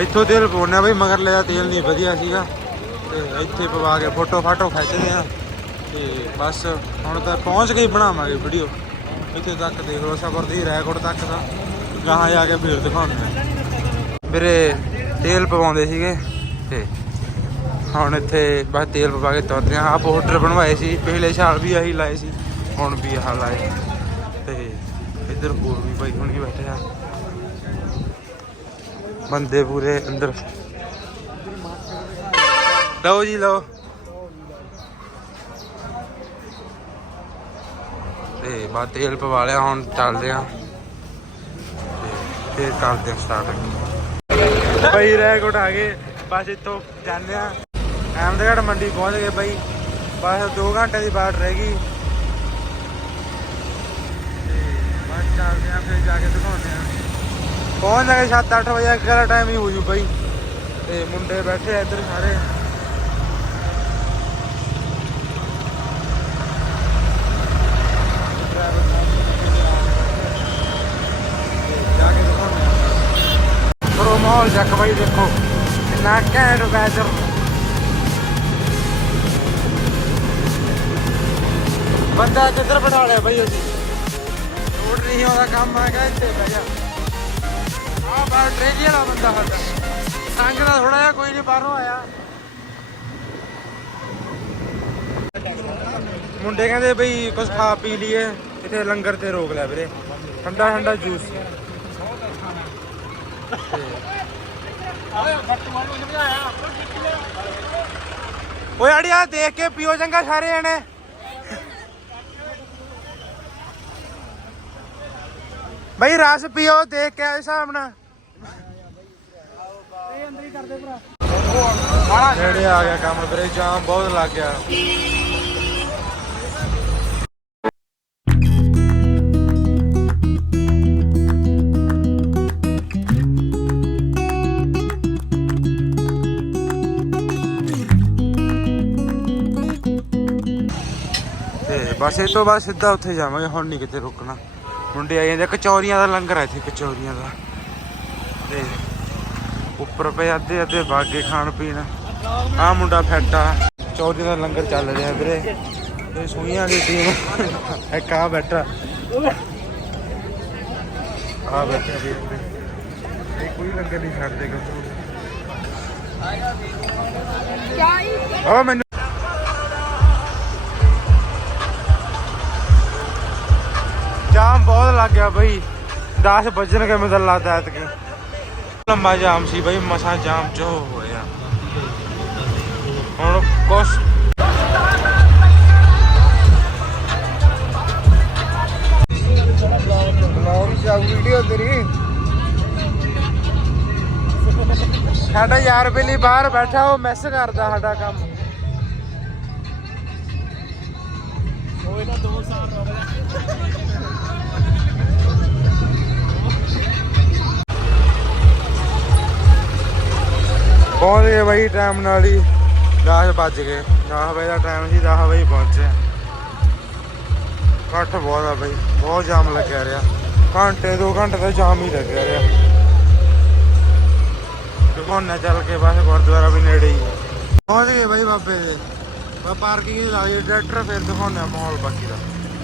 ਇੱਥੋਂ ਤੇਲ ਪਵਾਉਣਾ ਬਈ, ਮਗਰ ਲਿਆ ਤੇਲ ਨਹੀਂ, ਵਧੀਆ ਸੀਗਾ। ਤੇ ਇੱਥੇ ਪਵਾ ਕੇ ਫੋਟੋ ਫਾਟੋ ਖਿੱਚਦੇ ਆ। ਤੇ ਬਸ, ਹੁਣ ਤਾਂ ਪਹੁੰਚ ਕੇ ਹੀ ਬਣਾਵਾਂਗੇ ਵੀਡੀਓ ਇੱਥੇ ਤੱਕ ਦੇਖ ਲਓ ਸਫਰ ਦੀ ਰੈਕੋਰਡ ਤੱਕ ਦਾ। ਗਾਹਾਂ ਜਾ ਕੇ ਫਿਰ ਦਿਖਾਉਂਦੇ ਆ। ਵੀਰੇ, ਤੇਲ ਪਵਾਉਂਦੇ ਸੀਗੇ, ਤੇ ਹੁਣ ਇੱਥੇ ਬਸ ਤੇਲ ਪਵਾ ਕੇ ਤੁਰਦੇ ਆ। ਆ ਪੋਸਟਰ ਬਣਵਾਏ ਸੀ, ਪਿਛਲੇ ਸਾਲ ਵੀ ਆਹੀ ਲਾਏ ਸੀ, ਹੁਣ ਵੀ ਆਹ ਲਾਏ। ਤੇ ਇੱਧਰ ਹੋਰ ਵੀ ਬਾਈ ਹੁਣੀ ਬੈਠੇ ਆ। ਬੰਦੇ ਪੂਰੇ ਅੰਦਰ। ਲਓ ਜੀ, ਲਓ। ਤੇ ਬਾ ਤੇਲ ਪਵਾ ਲਿਆ, ਹੁਣ ਚੱਲਦੇ ਆ। ਫਿਰ ਕਰਦੇ ਆ ਸਟਾਰਟ ਬਈ ਰੈਕੋਟ ਆ ਕੇ ਬਸ ਇੱਥੋਂ ਜਾਂਦੇ ਆ। ਅਹਿਮਦਗੜ੍ਹ ਮੰਡੀ ਪਹੁੰਚ ਗਏ ਬਈ। ਬਸ 2 ਘੰਟੇ ਦੀ ਬਾਟ ਰਹਿ ਗਈ। ਤੇ ਬਸ ਚੱਲਦੇ ਆ, ਫਿਰ ਜਾ ਕੇ ਦਿਖਾਉਂਦੇ ਆ। ਪਹੁੰਚ ਜਾਗੇ 7-8 ਵਜੇ ਅਗਲਾ ਟਾਈਮ ਹੀ ਹੋ ਜੂ ਬਈ ਤੇ ਮੁੰਡੇ ਬੈਠੇ ਆ ਇੱਧਰ ਸਾਰੇ ਜਾ ਕੇ ਦਿਖਾਉਂਦੇ ਆ ਕਰੋ ਮਾਹੌਲ ਚੱਕ ਬਾਈ ਦੇਖੋ ਕਿੰਨਾ ਘੈਂਟ ਵੈਦਰ ਬੰਦਾ ਕਿੱਧਰ ਬਿਠਾ ਲਿਆ ਬਾਈ ਅਸੀਂ ਰੋਡ ਨਹੀਂ ਆਉਂਦਾ ਕੰਮ ਹੈਗਾ ਇੱਥੇ ਬਹਿ ਜਾ ਆਹ ਟ੍ਰੇਜੀ ਵਾਲਾ ਬੰਦਾ ਸਾਡਾ। ਸੰਗ ਦਾ ਥੋੜਾ ਜਿਹਾ ਕੋਈ ਨਹੀਂ ਬਾਹਰੋਂ ਆਇਆ। ਮੁੰਡੇ ਕਹਿੰਦੇ ਬਈ ਕੁਝ ਖਾ ਪੀ ਲਈਏ, ਇੱਥੇ ਲੰਗਰ ਤੇ ਰੋਕ ਲਿਆ ਵੀਰੇ। ਠੰਡਾ ਠੰਡਾ ਜੂਸ ਓਏ ਅੜਿਆ ਦੇਖ ਕੇ ਪੀਓ ਚੰਗਾ ਸਾਰੇ ਜਣੇ। ਬਈ ਰਸ ਪੀਓ ਦੇਖ ਕੇ ਹਿਸਾਬ ਨਾਲ। ਨੇੜੇ ਆ ਗਿਆ ਕੰਮ ਵੀਰੇ, ਜਾਮ ਬਹੁਤ ਲੱਗ ਗਿਆ। ਤੇ ਬਸ ਇਹ ਤੋਂ ਬਾਅਦ ਸਿੱਧਾ ਉੱਥੇ ਜਾਵਾਂਗੇ, ਹੁਣ ਨਹੀਂ ਕਿਤੇ ਰੁਕਣਾ। ਮੁੰਡੇ ਆ ਜਾਂਦੇ ਕਚੌਰੀਆਂ ਦਾ ਲੰਗਰ ਹੈ ਇੱਥੇ, ਕਚੌਰੀਆਂ ਦਾ। ਤੇ ਉੱਪਰ ਪਏ ਅੱਧੇ ਅੱਧੇ ਬਾਗੇ ਖਾਣ ਪੀਣ। ਆ ਮੁੰਡਾ ਫੈਟਾ ਆ। ਦਾ ਲੰਗਰ ਚੱਲ ਰਿਹਾ ਵੀਰੇ। ਤੇ ਸੂਈਆਂ ਦੀ ਟੀਮ ਇੱਕ ਆ ਬੈਠਾ। ਆ ਬੈਠਾ ਵੀਰ ਇਹ ਕੋਈ ਲੰਗਰ ਨਹੀਂ ਛੱਡਦੇ ਗੱਭਰੂ ਆ ਮੈਨੂੰ ਜਾਮ ਬਹੁਤ ਲੱਗ ਗਿਆ ਬਈ। 10 ਵੱਜਣਗੇ ਮੈਨੂੰ ਤਾਂ ਲੱਗਦਾ ਐਤਕੀ। ਲੰਮਾ ਜਾਮ ਸੀ ਬਈ ਮਸਾ ਜਾਮ ਚ ਉਹ ਹੋਇਆ। ਹੁਣ ਕੁਛ ਬਲੌਗ ਚ ਵੀਡੀਓ ਤੇਰੀ। ਸਾਡਾ ਯਾਰ ਬੇਲੀ ਬਾਹਰ ਬੈਠਾ ਉਹ ਮਿਸ ਕਰਦਾ ਸਾਡਾ ਕੰਮ। ਹੋਏ ਤਾਂ 2 ਸਾਲ ਰੁਕ ਪਹੁੰਚ ਗਏ ਬਈ ਟਾਈਮ ਨਾਲ ਹੀ। 10 ਵੱਜ ਗਏ। 10 ਵਜੇ ਦਾ ਟਾਈਮ ਸੀ 10 ਵਜੇ ਪਹੁੰਚੇ। ਇਕੱਠ ਬਹੁਤ ਆ ਬਈ, ਬਹੁਤ ਜਾਮ ਲੱਗਿਆ ਰਿਹਾ। ਘੰਟੇ 2 ਘੰਟੇ ਦਾ ਜਾਮ ਹੀ ਲੱਗਿਆ ਰਿਹਾ। ਦੁਕਾਨਾਂ ਚੱਲ ਕੇ ਬਸ ਗੁਰਦੁਆਰਾ ਵੀ ਨੇੜੇ ਹੀ ਪਹੁੰਚ ਗਏ ਬਾਈ ਬਾਬੇ ਦੇ। ਬਾ ਪਾਰਕਿੰਗ ਲਾ ਗਈ ਟਰੈਕਟਰ ਫਿਰ ਦਿਖਾਉਂਦੇ ਮਾਹੌਲ ਬਾਕੀ ਦਾ।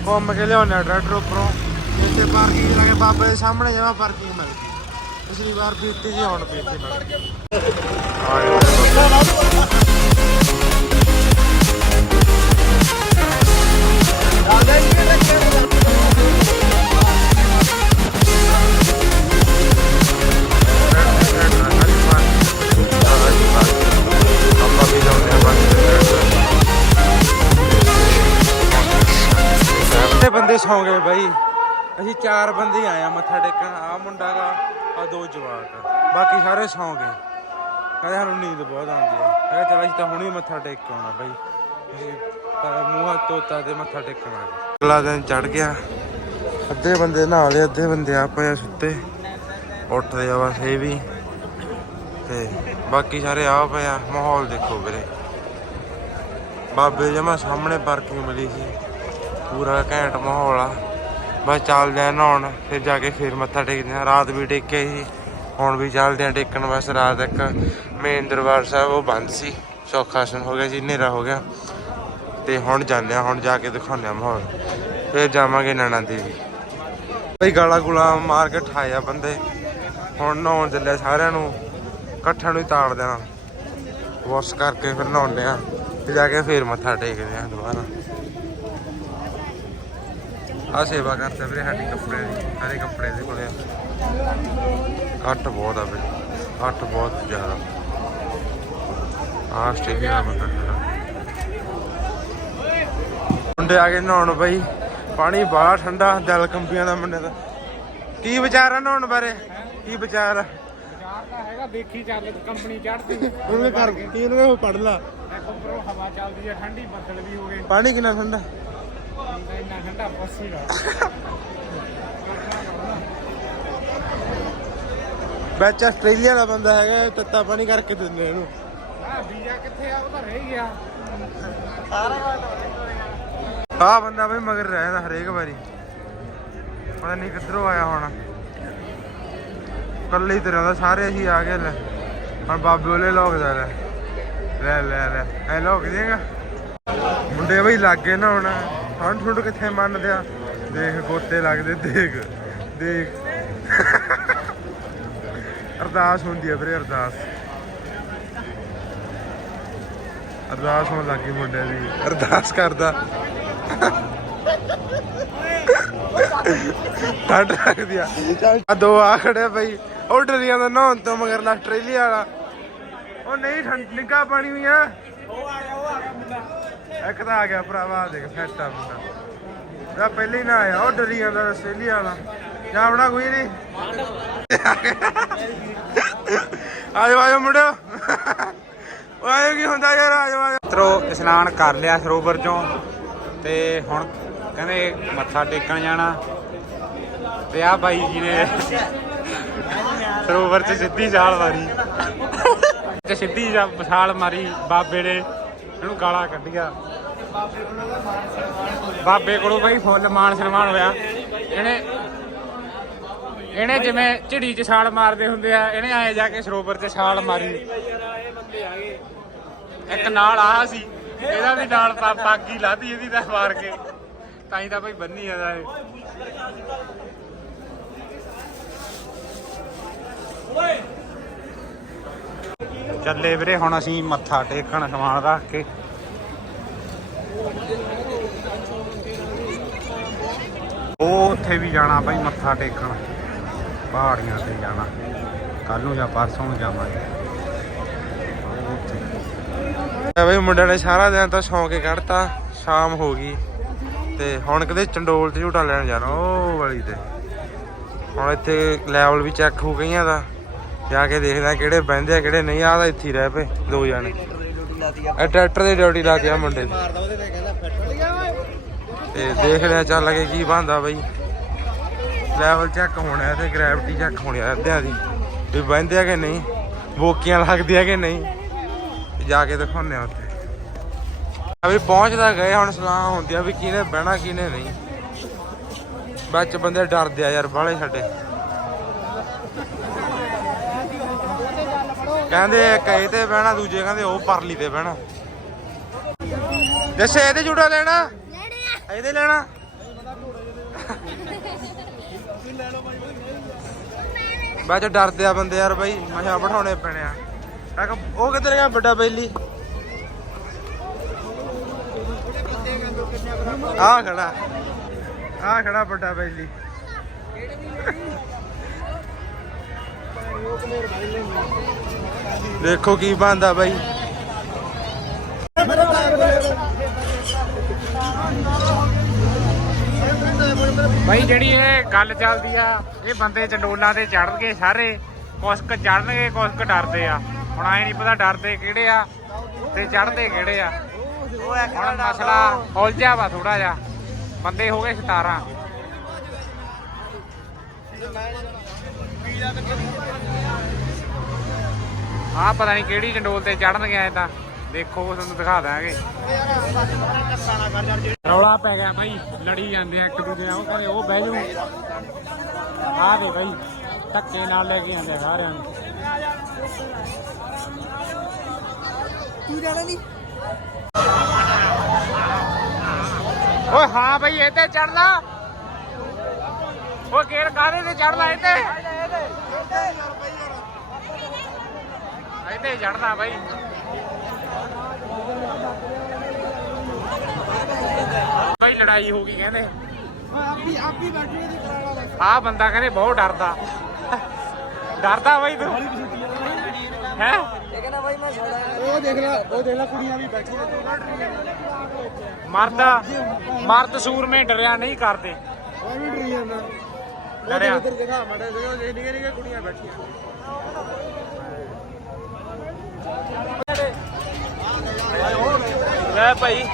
ਘੁੰਮ ਕੇ ਲਿਆਉਂਦੇ ਆ ਟਰੈਕਟਰ ਉੱਪਰੋਂ। ਇੱਥੇ ਪਾਰਕਿੰਗ ਲਾ ਕੇ ਬਾਬੇ ਦੇ ਸਾਹਮਣੇ ਜਮਾ ਪਾਰਕਿੰਗ ਮਿਲ ਗਈ। ਪਿਛਲੀ ਵਾਰ ਵੀ ਉੱਤੇ ਜੀ ਹੁਣ ਵੀ ਇੱਥੇ ਮਿਲ ਗਈ। ਬੰਦੇ ਸੌਂ ਗਏ ਬਾਈ? ਅਸੀਂ ਚਾਰ ਬੰਦੇ ਆਏ ਆ ਮੱਥਾ ਟੇਕਣ। ਆ ਮੁੰਡਾ ਗਾ ਆ ਦੋ ਜਵਾਕ ਬਾਕੀ ਸਾਰੇ ਸੌਂ ਗਏ। ਕਹਿੰਦੇ ਸਾਨੂੰ ਨੀਂਦ ਬਹੁਤ ਆਉਂਦੀ ਆ। ਮੈਂ ਕਿਹਾ ਚਲ ਅਸੀਂ ਤਾਂ ਹੁਣੇ ਮੱਥਾ ਟੇਕ ਕੇ ਆਉਣਾ ਬਾਈ। ਅਸੀਂ ਤਾਂ ਮੂੰਹ ਹੱਥ ਧੋਤਾ ਤੇ ਮੱਥਾ ਟੇਕਣ ਅਗਲਾ ਦਿਨ ਚੜ ਗਿਆ। ਅੱਧੇ ਬੰਦੇ ਨਹਾ ਲਏ, ਅੱਧੇ ਬੰਦੇ ਆ ਪਏ ਸੁੱਤੇ। ਉੱਠਦੇ ਆ ਬਸ ਇਹ ਵੀ। ਤੇ ਬਾਕੀ ਸਾਰੇ ਆ ਪਏ ਆ। ਮਾਹੌਲ ਦੇਖੋ ਵੀਰੇ। ਬਾਬੇ ਜਮਾ ਸਾਹਮਣੇ ਪਾਰਕਿੰਗ ਮਿਲੀ ਸੀ। ਪੂਰਾ ਘੈਂਟ ਮਾਹੌਲ ਆ। ਬਸ ਚੱਲਦੇ ਆ ਨਹਾਉਣ, ਫਿਰ ਜਾ ਕੇ ਫਿਰ ਮੱਥਾ ਟੇਕਦੇ ਆ। ਰਾਤ ਵੀ ਟੇਕਿਆ ਸੀ। ਹੁਣ ਵੀ ਚੱਲਦੇ ਆ ਟੇਕਣ ਬਸ, ਰਾਤ ਤੱਕ ਮੇਨ ਦਰਬਾਰ ਸਾਹਿਬ, ਉਹ ਬੰਦ ਸੀ ਸੌਖਾਸਨ ਹੋ ਗਿਆ ਸੀ ਹਨੇਰਾ ਹੋ ਗਿਆ। ਤੇ ਹੁਣ ਜਾਂਦੇ ਆ, ਹੁਣ ਜਾ ਕੇ ਦਿਖਾਉਂਦੇ ਆ ਮਾਹੌਲ। ਫਿਰ ਜਾਵਾਂਗੇ ਨੈਣਾ ਦੇਵੀ। ਬਈ ਗਾਲਾ ਗੁਲਾ ਮਾਰ ਕੇ ਠਾਇਆ ਬੰਦੇ। ਹੁਣ ਨਹਾਉਣ ਚੱਲਿਆ ਸਾਰਿਆਂ ਨੂੰ, ਇਕੱਠਿਆਂ ਨੂੰ ਹੀ ਤਾੜ ਦੇਣਾ। ਵਾਸ਼ ਕਰਕੇ ਫਿਰ ਨਹਾਉਂਦੇ ਆ, ਤੇ ਜਾ ਕੇ ਫਿਰ ਮੱਥਾ ਟੇਕਦੇ ਆ ਦੁਬਾਰਾ। ਆ ਸੇਵਾ ਕਰਦੇ ਵੀਰੇ ਸਾਡੀ ਕੱਪੜੇ ਦੀ, ਸਾਡੇ ਕੱਪੜੇ ਦੇ ਕੋਲੇ। ਕੱਟ ਬਹੁਤ ਆ ਵੀਰੇ ਕੱਟ ਬਹੁਤ ਜ਼ਿਆਦਾ। ਆ ਆਸਟ੍ਰੇਲੀਆ ਦਾ ਬੰਦਾ ਮੁੰਡੇ ਆ ਗਏ ਨਹਾਉਣ ਬਈ। ਪਾਣੀ ਬਾਹਲਾ ਠੰਡਾ ਦਿਲ ਕੰਬੀਆਂ ਦਾ ਮੁੰਡੇ ਦਾ। ਕੀ ਵਿਚਾਰ ਆ ਨਹਾਉਣ ਬਾਰੇ? ਕੀ ਵਿਚਾਰ ਆ? ਤਾਂ ਹੈਗਾ ਦੇਖੀ ਚੱਲ ਕੰਪਨੀ ਚੜਦੀ ਉਹਨੇ ਕਰ ਕੀ ਉਹਨੇ ਪੜ ਲਾ। ਉੱਪਰੋਂ ਹਵਾ ਚੱਲਦੀ ਹੈ ਠੰਡੀ ਬੱਦਲ ਵੀ ਹੋ ਗਏ। ਪਾਣੀ ਕਿੰਨਾ ਠੰਡਾ? ਇੰਨਾ ਠੰਡਾ ਪੱਸੀ ਵਿੱਚ ਆਸਟ੍ਰੇਲੀਆ ਦਾ ਬੰਦਾ ਹੈਗਾ ਤੱਤਾ ਪਾਣੀ ਕਰਕੇ ਦਿੰਦੇ ਇਹਨੂੰ। ਆ ਵੀਜ਼ਾ ਕਿੱਥੇ ਆ? ਉਹ ਤਾਂ ਰਹਿ ਗਿਆ। ਆਹ ਬੰਦਾ ਬਈ ਮਗਰ ਰਹਿੰਦਾ ਹਰੇਕ ਵਾਰੀ। ਪਤਾ ਨਹੀਂ ਕਿੱਧਰੋਂ ਆਇਆ ਹੁਣ। ਕੱਲੇ ਤੇ ਰਹਿੰਦਾ ਸਾਰੇ ਅਸੀਂ ਆ ਗਏ ਲੈ। ਹੁਣ ਬਾਬੇ ਉਹਲੇ ਲੋਕਦਾ ਲੈ ਲੈ ਲੈ ਲੈ ਐ ਲੋਕ ਦੇਗਾ ਮੁੰਡੇ ਬਈ ਲੱਗ ਨਾ ਹੁਣ। ਠੰਡ ਠੁੰਡ ਕਿੱਥੇ ਮੰਨਦੇ ਆ? ਦੇਖ ਗੋਤੇ ਲੱਗਦੇ ਦੇਖ ਦੇਖ। ਅਰਦਾਸ ਹੁੰਦੀ ਹੈ ਵੀਰੇ ਅਰਦਾਸ। ਅਰਦਾਸ ਹੋਣ ਲੱਗੀ ਮੁੰਡੇ ਦੀ। ਅਰਦਾਸ ਕਰਦਾ। ਠੰਡ ਲੱਗਦੀ ਆ। ਆ ਦੋ ਆ ਖੜੇ ਬਈ। ਉਹ ਡਰੀਆਂ ਦਾ ਨਹਾਉਣ ਤੋਂ ਮਗਰ ਆਸਟ੍ਰੇਲੀਆ ਵਾਲਾ। ਉਹ ਨਹੀਂ ਠੰਡ ਨਿੱਗਾ ਪਾਣੀ ਹੋਈ ਆ। ਉਹ ਆ ਗਿਆ ਉਹ ਆ ਗਿਆ ਮੁੰਡਾ ਇੱਕ ਤਾਂ ਆ ਗਿਆ ਭਰਾਵਾ ਦੇਖ ਫੈਟ ਮੁੰਡਾ। ਦਾ ਪਹਿਲੇ ਹੀ ਨਾ ਆਇਆ ਉਹ ਡਰੀ ਜਾਂਦਾ ਆਸਟ੍ਰੇਲੀਆ ਵਾਲਾ। ਜਾ ਆਪਣਾ ਕੋਈ ਨਹੀਂ? ਆਜੋ ਆਜੋ ਮੁੰਡਿਓ। ਆਏ ਕੀ ਹੁੰਦਾ ਯਾਰ, ਆਜੋ ਆਜੋ। ਮਿੱਤਰੋ, ਇਸ਼ਨਾਨ ਕਰ ਲਿਆ ਸਰੋਵਰ ਚੋਂ ਤੇ ਹੁਣ ਕਹਿੰਦੇ ਮੱਥਾ ਟੇਕਣ ਜਾਣਾ। ਤੇ ਆ ਬਾਈ ਜੀ ਨੇ ਸਰੋਵਰ 'ਚ ਸਿੱਧੀ ਛਾਲ ਮਾਰੀ। ਤੇ ਸਿੱਧੀ ਛਾਲ ਮਾਰੀ ਬਾਬੇ ਨੇ। ਇਹਨੂੰ ਗਾਲਾਂ ਕੱਢੀਆਂ। ਬਾਬੇ ਕੋਲੋਂ ਬਈ ਫੁੱਲ ਮਾਨ ਸਨਮਾਨ ਹੋਇਆ। ਇਹਨੇ ਇਹਨੇ ਜਿਵੇਂ ਝਿੜੀ 'ਚ ਛਾਲ ਮਾਰਦੇ ਹੁੰਦੇ ਆ ਇਹਨੇ ਆਏ ਜਾ ਕੇ ਸਰੋਵਰ 'ਚ ਛਾਲ ਮਾਰੀ। ਇੱਕ ਨਾਲ ਆ ਸੀ ਇਹਦਾ ਵੀ ਨਾਲ ਪਾਗੀ ਲਾਦੀ ਇਹਦੀ ਤਾਂ ਮਾਰ ਕੇ। ਤਾਂ ਹੀ ਤਾਂ ਭਾਈ ਬੰਨੀ ਜਾਂਦਾ ਇਹ। ਚੱਲੇ ਵੀਰੇ ਹੁਣ ਅਸੀਂ ਮੱਥਾ ਟੇਕਣ ਸਮਾਨ ਰੱਖ ਕੇ। ਉਹ ਉੱਥੇ ਵੀ ਜਾਣਾ ਭਾਈ ਮੱਥਾ ਟੇਕਣ। ਪਹਾੜੀਆਂ ਤੇ ਜਾਣਾ। ਕੱਲ ਨੂੰ ਜਾਂ ਪਰਸੋਂ ਨੂੰ ਜਾਵਾਂਗੇ। ਉਹ ਬਈ ਮੁੰਡਿਆਂ ਨੇ ਸਾਰਾ ਦਿਨ ਤਾਂ ਸੌਂ ਕੇ ਕੱਢਤਾ। ਸ਼ਾਮ ਹੋ ਗਈ ਤੇ ਹੁਣ ਕਿਤੇ ਚੰਡੋਲ ਤੇ ਝੂਟਾ ਲੈਣ ਜਾਣਾ, ਉਹ ਵਾਲੀ ਤੇ। ਹੁਣ ਇੱਥੇ ਲੈਵਲ ਵੀ ਚੈੱਕ ਹੋ ਗਈਆਂ ਦਾ। ਜਾ ਕੇ ਦੇਖਦਾ ਕਿਹੜੇ ਬਹਿੰਦੇ ਆ, ਕਿਹੜੇ ਨਹੀਂ। ਆ ਤਾਂ ਇੱਥੇ ਰਹਿ ਪਏ ਦੋ ਜਾਣੇ। ਇਹ ਟਰੈਕਟਰ ਦੀ ਡਿਊਟੀ ਲਾਤੀ ਆ ਮੁੰਡੇ ਦੀ। ਤੇ ਤੇ ਦੇਖ ਲਿਆ ਚੱਲ ਕੇ ਕੀ ਬਣਦਾ ਬਈ। ਲੈਵਲ ਚੈੱਕ ਹੋਣਾ ਤੇ ਗ੍ਰੈਵਿਟੀ ਚੈੱਕ ਹੋਣੀ ਆ ਅੱਧਿਆਂ ਦੀ। ਵੀ ਬਹਿੰਦੇ ਆ ਕਿ ਨਹੀਂ? ਬੋਕੀਆਂ ਲੱਗਦੀਆਂ ਕਿ ਨਹੀਂ? ਜਾ ਕੇ ਦਿਖਾਉਂਦੇ ਆ ਉੱਥੇ। ਆ ਪਹੁੰਚਦਾ ਗਏ, ਹੁਣ ਸਲਾਹ ਹੁੰਦੀ ਆ ਵੀ ਕਿਹਨੇ ਬਹਿਣਾ, ਕਿਹਨੇ ਨਹੀਂ। ਵਿੱਚ ਬੰਦੇ ਡਰਦੇ ਆ ਯਾਰ ਬਾਲੇ ਸਾਡੇ। ਕਹਿੰਦੇ ਇੱਕ ਇਹ ਤੇ ਬਹਿਣਾ, ਦੂਜੇ ਕਹਿੰਦੇ ਉਹ ਪਰਲੀ ਤੇ ਬਹਿਣਾ। ਜੱਸੇ, ਇਹਦੇ ਜੂੜਾ ਲੈਣਾ? ਇਹਦੇ ਲੈਣਾ? ਬਾਅਦ ਚ ਡਰਦੇ ਆ ਬੰਦੇ ਯਾਰ ਬਾਈ ਮਸ਼ਾ ਬਿਠਾਉਣੇ ਪੈਣੇ ਆ। ਮੈਂ ਕਿਹਾ, ਉਹ ਕਿੱਧਰ ਗਿਆ ਵੱਡਾ ਬੈਲੀ? ਆ ਖੜਾ। ਆ ਖੜਾ ਵੱਡਾ ਬੈਲੀ। ਦੇਖੋ ਕੀ ਬੰਦਾ ਬਾਈ। ਜਿਹੜੀ ਇਹ ਗੱਲ ਚੱਲਦੀ ਆ, ਇਹ ਬੰਦੇ ਚੰਡੋਲਾਂ ਤੇ ਚੜਨਗੇ ਸਾਰੇ। ਕੁਸਕ ਚੜਨਗੇ ਕੁਸਕ ਡਰਦੇ ਆ। ਹੁਣ ਐ ਨਹੀਂ ਪਤਾ ਡਰਦੇ ਕਿਹੜੇ ਆ ਤੇ ਚੜਦੇ ਕਿਹੜੇ ਆ। ਹੁਣ ਮਸਲਾ ਉਲਝਿਆ ਵਾ ਥੋੜਾ ਜਿਹਾ। ਬੰਦੇ ਹੋ ਗਏ 17 ਆ ਪਤਾ ਨਹੀਂ ਕਿਹੜੀ ਚੰਡੋਲ ਤੇ ਚੜਨਗੇ ਐ ਤਾਂ ਦੇਖੋ ਤੁਹਾਨੂੰ ਦਿਖਾ ਦਾਂਗੇ। ਰੌਲਾ ਪੈ ਗਿਆ ਭਾਈ ਲੜੀ ਜਾਂਦੇ ਆ ਇੱਕ ਦੂਜੇ ਨਾਲ। ਉਹ ਕਹਿੰਦੇ ਉਹ ਬਹਿ ਜੂ ਆ ਦੇ ਭਾਈ ਧੱਕੇ ਨਾਲ ਲੈ ਕੇ ਆਉਂਦੇ ਸਾਰਿਆਂ ਨੂੰ। ਓਏ ਹਾਂ ਭਾਈ ਇਹ ਤੇ ਚੜਨਾ ਓਏ ਗੇਰ ਕਾਰੇ ਤੇ ਚੜਨਾ ਇਹ ਤੇ ਇਹ ਤੇ ਚੜਨਾ ਭਾਈ ਭਾਈ ਲੜਾਈ ਹੋ ਗਈ ਕਹਿੰਦੇ। ਆ ਬੰਦਾ ਕਹਿੰਦੇ ਬਹੁਤ ਡਰਦਾ। ਡਰਦਾ ਬਾਈ ਤੂੰ। ਹੈ? ਉਹ ਦੇਖ ਲੈ ਉਹ ਦੇਖ ਲੈ ਕੁੜੀਆਂ ਵੀ ਬੈਠੀਆਂ ਮਰਦ ਮਰਦ ਸੂਰਮੇ ਡਰਿਆ ਨਹੀਂ ਕਰਦੇ। ਉਹ ਵੀ ਡਰੀ ਜਾਂਦਾ। ਡਰਿਆ। ਉਧਰ ਦਿਖਾ ਮੜੇ ਦੇਖੋ ਜੇ ਨਿੱਕੇ ਨਿੱਕੇ ਕੁੜੀਆਂ ਬੈਠੀਆਂ। ਲੈ ਭਾਈ।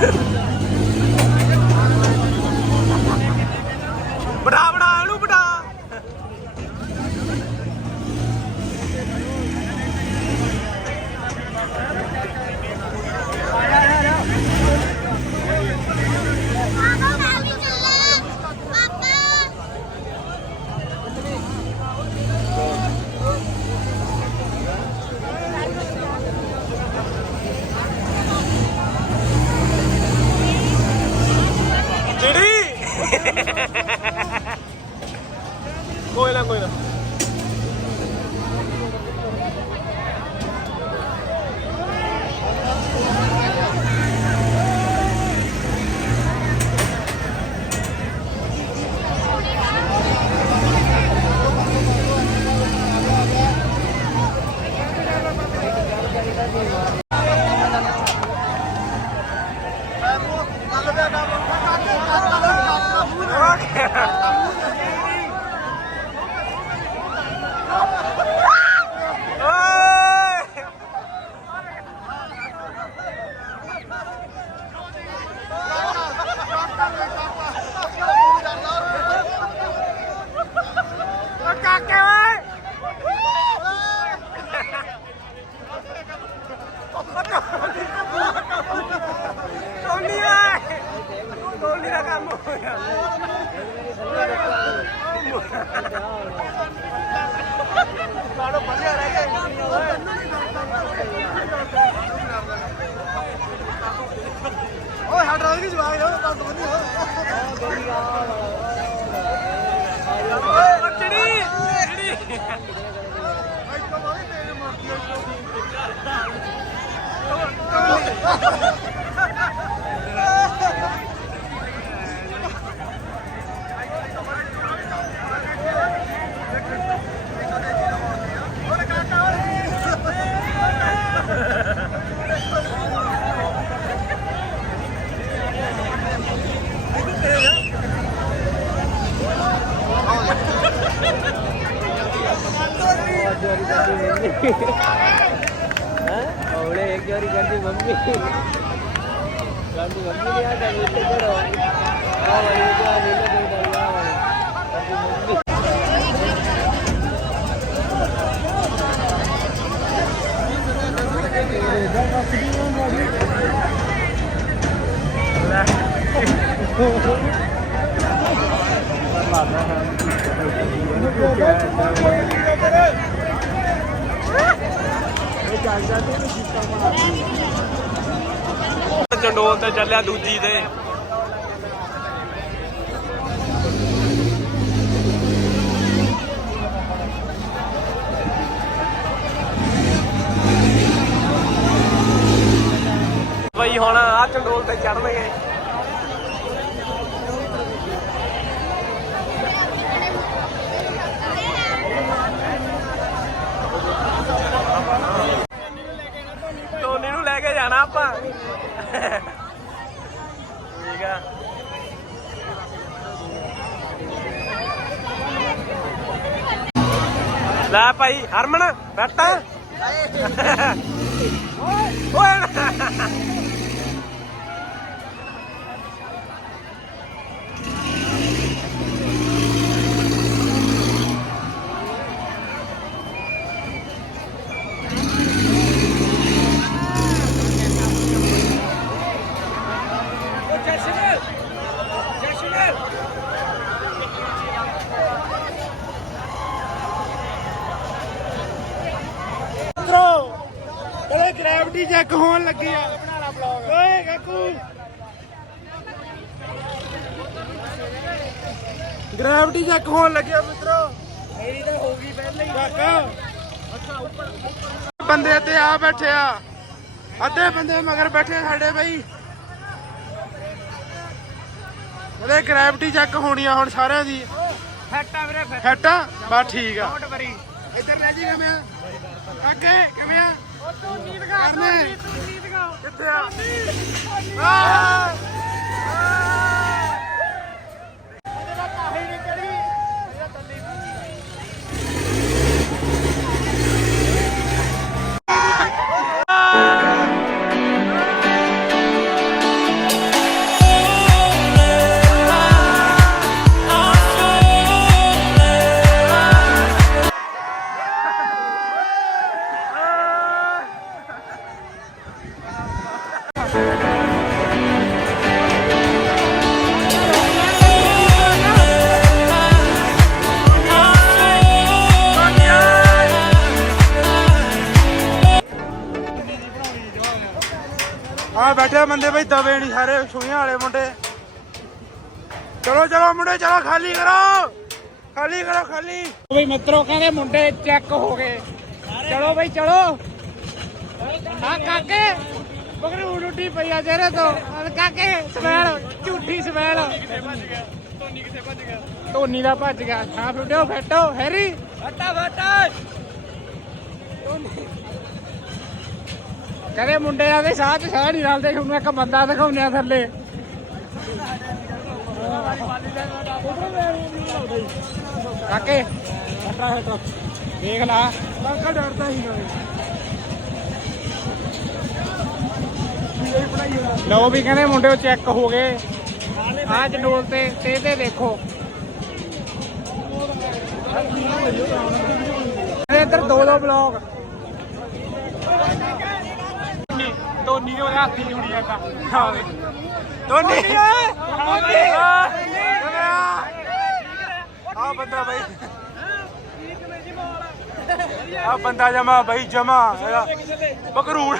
ਬੜਾ Ha ha ha! ਚੰਡੋਲ ਤੇ ਚੱਲਿਆ ਦੂਜੀ ਤੇ। ਬਈ ਹੁਣ ਆ ਚੰਡੋਲ ਤੇ ਚੜਨਗੇ ਟੋਨੀ ਨੂੰ ਲੈ ਕੇ ਜਾਣਾ ਆਪਾਂ ਠੀਕ ਆ ਲੈ ਭਾਈ ਹਰਮਨ ਬੈਠਾ। ਓਏ ਗ੍ਰੈਵਿਟੀ ਓਏ ਕਾਕੂ। ਗ੍ਰੈਵਿਟੀ ਚੈੱਕ ਹੋਣ ਲੱਗਿਆ ਮਿੱਤਰੋ। ਮੇਰੀ ਤਾਂ ਹੋ ਗਈ ਪਹਿਲਾਂ। ਹੀ ਕਾਕਾ। ਬੰਦੇ ਤੇ ਆ ਬੈਠੇ ਆ। ਅੱਧੇ ਬੰਦੇ ਮਗਰ ਬੈਠੇ ਸਾਡੇ ਬਈ। ਉਹਦੇ ਗ੍ਰੈਵਿਟੀ ਚੈੱਕ ਹੋਣੀ ਆ ਹੁਣ ਸਾਰਿਆਂ ਦੀ। ਫੱਟਾ ਵੀਰੇ ਫੱਟ ਬਸ ਠੀਕ ਆ। ਇੱਧਰ ਲੈ ਜੀ ਕਿਵੇਂ ਆ? ਅੱਗੇ ਕਿਵੇਂ ਆ? ਕਿੱਥੇ ਆ? ਦਵੇ ਨਹੀਂ ਸਾਰੇ ਛੁਈਆਂ ਵਾਲੇ ਮੁੰਡੇ। ਚਲੋ ਚਲੋ ਮੁੰਡੇ ਚਲੋ ਖਾਲੀ ਕਰੋ। ਖਾਲੀ ਕਰੋ ਖਾਲੀ। ਬਈ ਮਿੱਤਰੋ ਕਹਿੰਦੇ ਮੁੰਡੇ ਚੈੱਕ ਹੋ ਗਏ। ਚਲੋ ਬਈ ਚਲੋ। ਆ ਕਾਕੇ। ਬਗਰੂ ਰੋਟੀ ਪਈ ਆ ਜਿਹੜੇ ਤੋਂ। ਆ ਕਾਕੇ ਸਮੈਲ ਝੂਠੀ ਸਮੈਲ ਧੋਨੀ ਕਿੱਥੇ ਭੱਜ ਗਿਆ ਧੋਨੀ ਦਾ ਭੱਜ ਗਿਆ। ਹਾਂ ਫੁੱਟੋ ਫੱਟੋ ਹੈਰੀ ਫਟਾ ਫਟਾ ਕਹਿੰਦੇ ਮੁੰਡਿਆਂ ਦੇ ਸਾਹ ਚ ਸਾਹ ਨਹੀਂ ਰਲਦੇ ਹੁਣ ਇੱਕ ਬੰਦਾ ਦਿਖਾਉਂਦੇ ਆ ਥੱਲੇ। ਕਾਕੇ, ਦੇਖ ਲਾ। ਕਾਕਾ ਡਰਦਾ ਸੀ ਲਓ ਵੀ ਕਹਿੰਦੇ ਮੁੰਡੇ ਚੈੱਕ ਹੋ ਗਏ। ਆਹ ਜਡੋਲ ਤੇ ਤੇ ਤੇ ਦੇਖੋ। ਇੱਧਰ ਦੋ ਦੋ ਬਲੌਗ ਧੋਨੀ ਉਹਦੇ ਹੱਥ ਹੀ ਹੋਣੀ ਜਾਂਦਾ ਧੋਨੀ। ਆ। ਬੰਦਾ ਬਈ। ਆ ਬੰਦਾ ਜਮਾ ਬਈ ਜਮਾ ਬਕਰੂੜ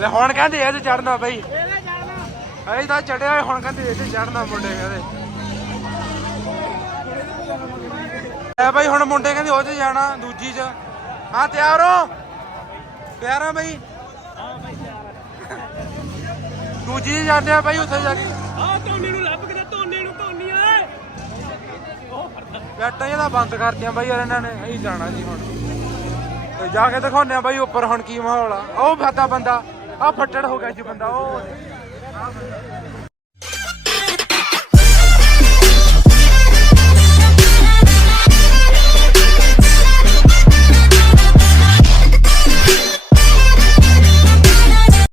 ਲੈ ਹੁਣ ਕਹਿੰਦੇ ਇਹ ਤੇ ਚੜਨਾ ਬਈ। ਤਾਂ ਚੜਿਆ ਹੁਣ ਕਹਿੰਦੇ ਇਹ ਤੇ ਚੜਨਾ ਮੁੰਡੇ ਕਹਿੰਦੇ। ਐ ਬਈ ਹੁਣ ਮੁੰਡੇ ਕਹਿੰਦੇ ਉਹ 'ਚ ਜਾਣਾ ਦੂਜੀ 'ਚ। ਹਾਂ ਤਿਆਰ ਹੋ। ਤਿਆਰ ਆ ਬਈ? ਦੂਜੀ 'ਚ ਜਾਂਦੇ ਆ ਬਈ ਉੱਥੇ ਜਾ ਕੇ। ਆ ਧੋਨੀ ਨੂੰ ਲੱਭ ਕੇ ਧੋਨੀ ਨੂੰ ਧੋਨੀ ਓਏ ਬੈਟਾਂ ਇਹਦਾ ਬੰਦ ਕਰਤੀਆਂ ਬਾਈ ਯਾਰ ਇਹਨਾਂ ਨੇ ਅਸੀਂ ਜਾਣਾ ਜੀ ਹੁਣ। ਤੇ ਜਾ ਕੇ ਦਿਖਾਉਂਦੇ ਆ ਬਾਈ ਉੱਪਰ ਹੁਣ ਕੀ ਮਾਹੌਲ ਆ। ਉਹ ਫਾਤਾ ਬੰਦਾ ਆ ਫੱਟੜ ਹੋ ਗਿਆ ਜੀ ਬੰਦਾ ਉਹ।